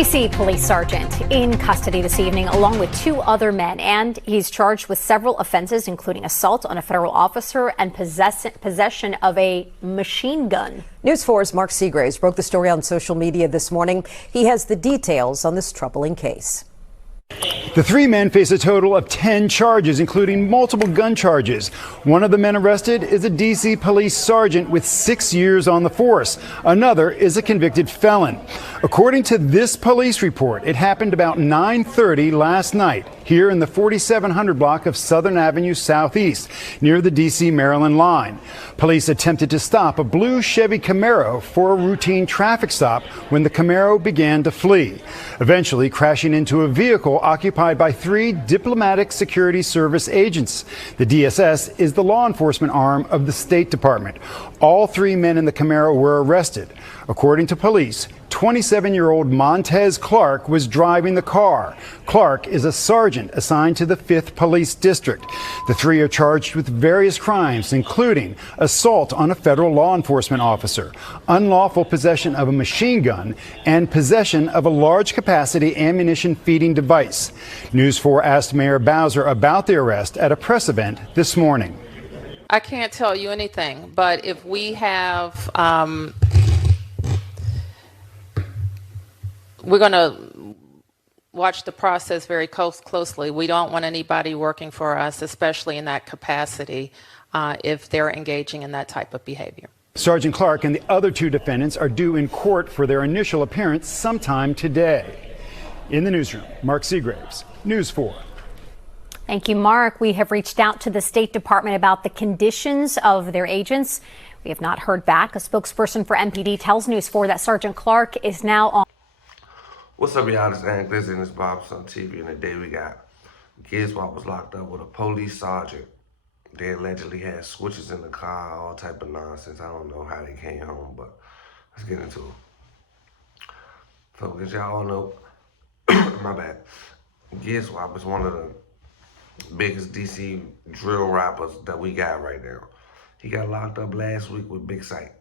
D.C. police sergeant in custody this evening, along with two other men, and he's charged with several offenses, including assault on a federal officer and possession of a machine gun. News 4's Mark Seagraves broke the story on social media this morning. He has the details on this troubling case. The three men face a total of 10 charges, including multiple gun charges. One of the men arrested is a D.C. police sergeant with 6 years on the force. Another is a convicted felon. According to this police report, it happened about 9:30 last night here in the 4700 block of Southern Avenue Southeast, near the D.C.-Maryland line. Police attempted to stop a blue Chevy Camaro for a routine traffic stop when the Camaro began to flee, eventually crashing into a vehicle occupied by three diplomatic security service agents. The DSS is the law enforcement arm of the State Department. All three men in the Camaro were arrested. According to police, 27-year-old Montez Clark was driving the car. Clark is a sergeant assigned to the 5th Police District. The three are charged with various crimes, including assault on a federal law enforcement officer, unlawful possession of a machine gun, and possession of a large-capacity ammunition feeding device. News 4 asked Mayor Bowser about the arrest at a press event this morning. I can't tell you anything, but if we have we're going to watch the process very closely. We don't want anybody working for us, especially in that capacity, if they're engaging in that type of behavior. Sergeant Clark and the other two defendants are due in court for their initial appearance sometime today. In the newsroom, Mark Seagraves, News 4. Thank you, Mark. We have reached out to the State Department about the conditions of their agents. We have not heard back. A spokesperson for MPD tells News 4 that Sergeant Clark is now on. What's up, y'all? This is Aaron Gizwop, and this Barbarason on TV, and today we got Gizwop was locked up with a police sergeant. They allegedly had switches in the car, all type of nonsense. I don't know how they came home, but let's get into it. So, as y'all all know, my bad, Gizwop is one of the biggest DC drill rappers that we got right now. He got locked up last week with Big Sight.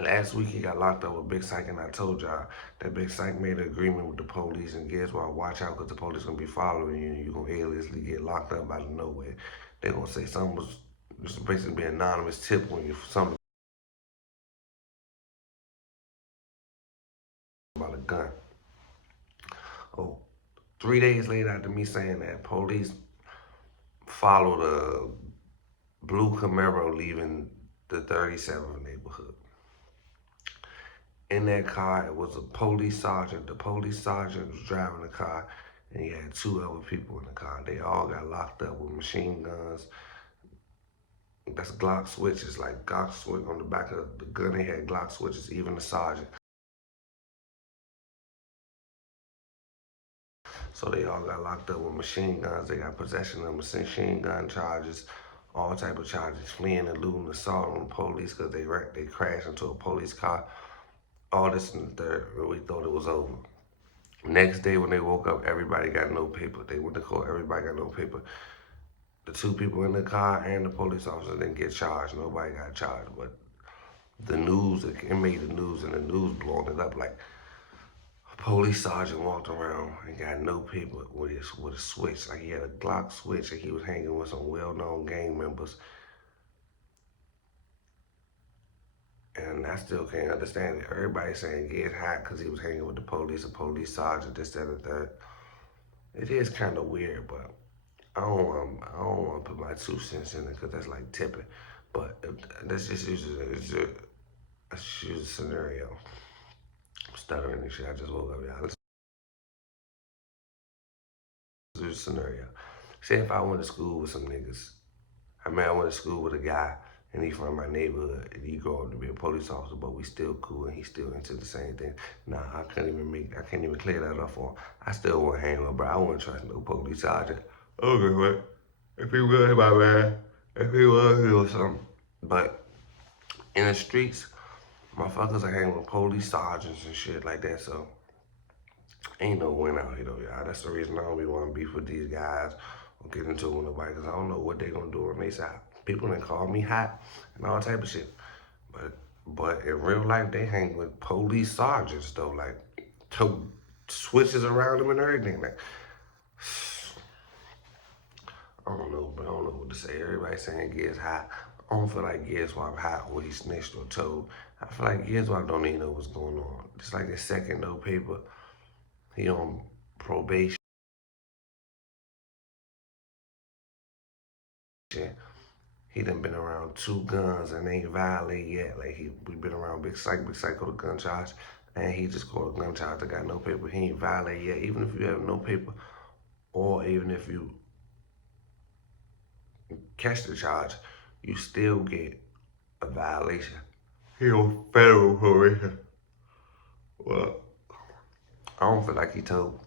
Last week he got locked up with Big Psych, and I told y'all that Big Psych made an agreement with the police, and guess what? Watch out, because the police gonna be following you, and you're gonna aliasly get locked up out of nowhere. They're gonna say something was just basically be an anonymous tip when you something about a gun. Oh, 3 days later after me saying that, police followed a blue Camaro leaving the 37th neighborhood. In that car, it was a police sergeant. The police sergeant was driving the car, and he had two other people in the car. They all got locked up with machine guns. That's Glock switches, like Glock switch on the back of the gun. They had Glock switches, even the sergeant. So they all got locked up with machine guns. They got possession of machine gun charges, all type of charges, fleeing and looting, assault on the police because they crashed into a police car. All this and the third, we thought it was over. Next day when they woke up, everybody got no paper. They went to court, everybody got no paper. The two people in the car and the police officer didn't get charged. Nobody got charged, but the news, it made the news, and the news blowing it up like a police sergeant walked around and got no paper with a switch. Like he had a Glock switch, and he was hanging with some well-known gang members. And I still can't understand it. Everybody's saying get hot because he was hanging with the police, a police sergeant, this, that, and that. It is kind of weird, but I don't want to put my 2 cents in it because that's like tipping. But let's just use a scenario. I'm stuttering and shit. I just woke up, y'all. Let's use a scenario. Say if I went to school with some niggas. I went to school with a guy, and he from my neighborhood, and he grew up to be a police officer, but we still cool, and he still into the same thing. Nah, I can't even clear that up for him. I still want to hang with him, bro. I wouldn't trust no police sergeant. Okay, what? If he was my man, if he was or something. But in the streets, motherfuckers are hanging with police sergeants and shit like that, so ain't no win out here though, y'all. That's the reason I don't be wanting to beef with these guys or get into it with nobody, because I don't know what they gonna do on their side. People done call me hot and all type of shit. But in real life, they hang with police sergeants though, like switches around him and everything. Like, I don't know, but I don't know what to say. Everybody saying Giz hot. I don't feel like Gizwop hot or he snitched or told. I feel like Gizwop don't even know what's going on. Just like his second no paper, he on probation. He done been around 2 guns and ain't violated yet. Like we been around Big Psycho the gun charge, and he just called a gun charge that got no paper. He ain't violated yet. Even if you have no paper, or even if you catch the charge, you still get a violation. He on federal probation. Well, I don't feel like he told.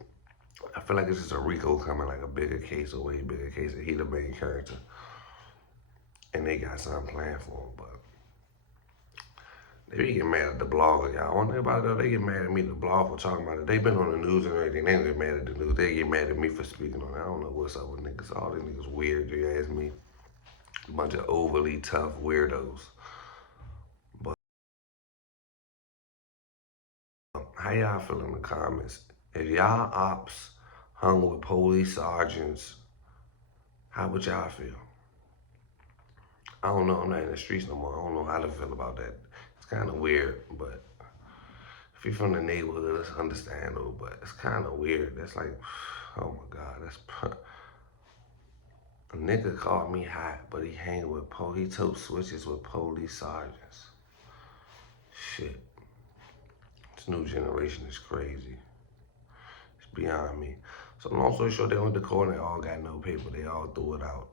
I feel like it's just a RICO coming, like a bigger case, a way bigger case, and he the main character. And they got something planned for him, but they be getting mad at the blogger, y'all. One thing about it though, they get mad at me, the blog, for talking about it. They been on the news and everything. They don't get mad at the news. They get mad at me for speaking on it. I don't know what's up with niggas. All these niggas weird, you ask me. A bunch of overly tough weirdos. But how y'all feel in the comments? If y'all ops hung with police sergeants, how would y'all feel? I don't know. I'm not in the streets no more. I don't know how to feel about that. It's kind of weird, but if you're from the neighborhood, it's understandable, but it's kind of weird. That's like, oh my God, that's... A nigga called me hot, but he hang with he took switches with police sergeants. Shit. This new generation is crazy. It's beyond me. So long story short, they went to court and they all got no paper. They all threw it out.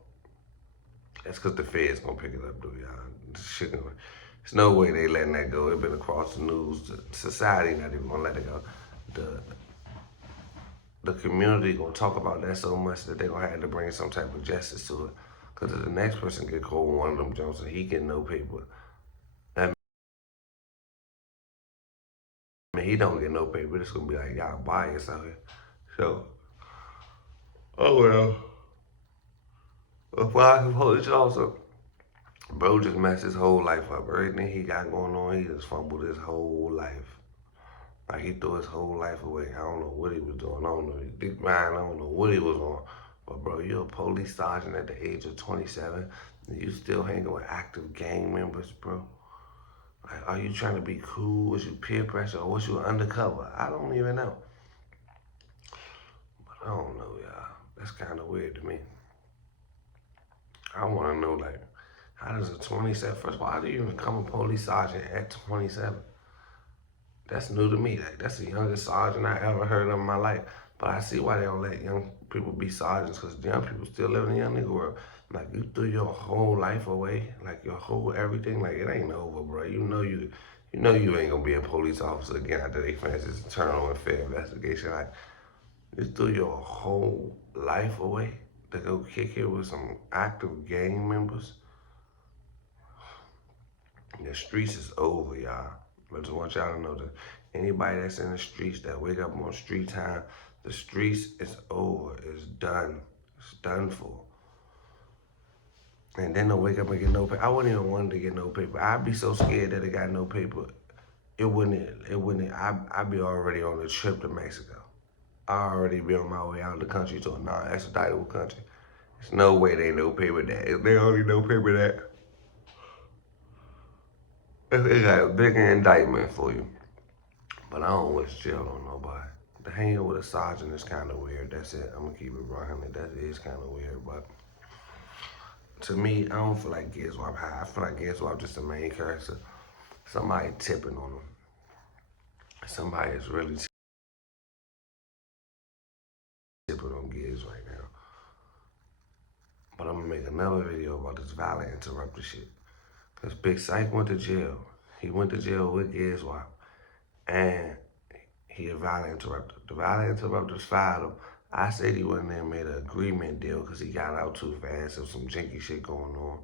That's because the feds gonna pick it up, though, y'all. Shit, there's no way they letting that go. It been across the news. The society not even gonna let it go. The community gonna talk about that so much that they gonna have to bring some type of justice to it. Because if the next person get caught with one of them Jones and he get no paper, that mean he don't get no paper. It's gonna be like, y'all bias out here. So, oh well. Well, I can hold it also. Bro just messed his whole life up. Everything he got going on, he just fumbled his whole life. Like he threw his whole life away. I don't know what he was doing. I don't know. Dick mind, I don't know what he was on. But bro, you're a police sergeant at the age of 27, and you still hanging with active gang members, bro. Like, are you trying to be cool? Was you peer pressure, or was you undercover? I don't even know. But I don't know, y'all. That's kind of weird to me. I want to know, like, how does a 27, first of all, how do you even become a police sergeant at 27? That's new to me. Like, that's the youngest sergeant I ever heard of in my life. But I see why they don't let young people be sergeants, because young people still live in the young nigga world. Like, you threw your whole life away, like your whole everything. Like, it ain't over, bro. You know you ain't gonna be a police officer again after they finish this internal and fair investigation. Like, you threw your whole life away to go kick it with some active gang members. The streets is over, y'all. I just want y'all to know that anybody that's in the streets that wake up on street time, the streets is over. It's done. It's done for. And then they'll wake up and get no paper. I wouldn't even want to get no paper. I'd be so scared that it got no paper. I'd be already on a trip to Mexico. I'd already be on my way out of the country to a non-extraditable country. There's no way they no paper that. If they only no paper that, they got a bigger indictment for you. But I don't wish jail on nobody. The hanging with a sergeant is kind of weird. That's it. I'm gonna keep it 100. That is kind of weird, but to me, I don't feel like Gizwop high. I feel like Gizwop just the main character. Somebody tipping on him. Somebody is really tipping on Giz right now. But I'm gonna make another video about this violent interrupter shit. Cause Big Psych went to jail. He went to jail with Gizwop. And he a violent interrupter. The violent interrupters fired him. I said he went in there and made an agreement deal because he got out too fast. There was some jinky shit going on.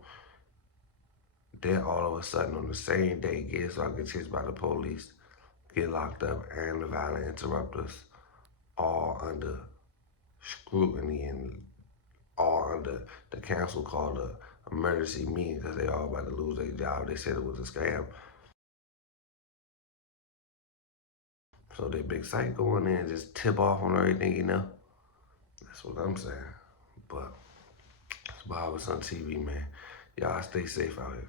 Then all of a sudden, on the same day, Gizwop gets chased by the police, get locked up, and the violent interrupters all under scrutiny and all under the council called a emergency meeting because they all about to lose their job. They said it was a scam. So that big site go in there and just tip off on everything, you know? That's what I'm saying. But it's Barbarason TV, man. Y'all stay safe out here.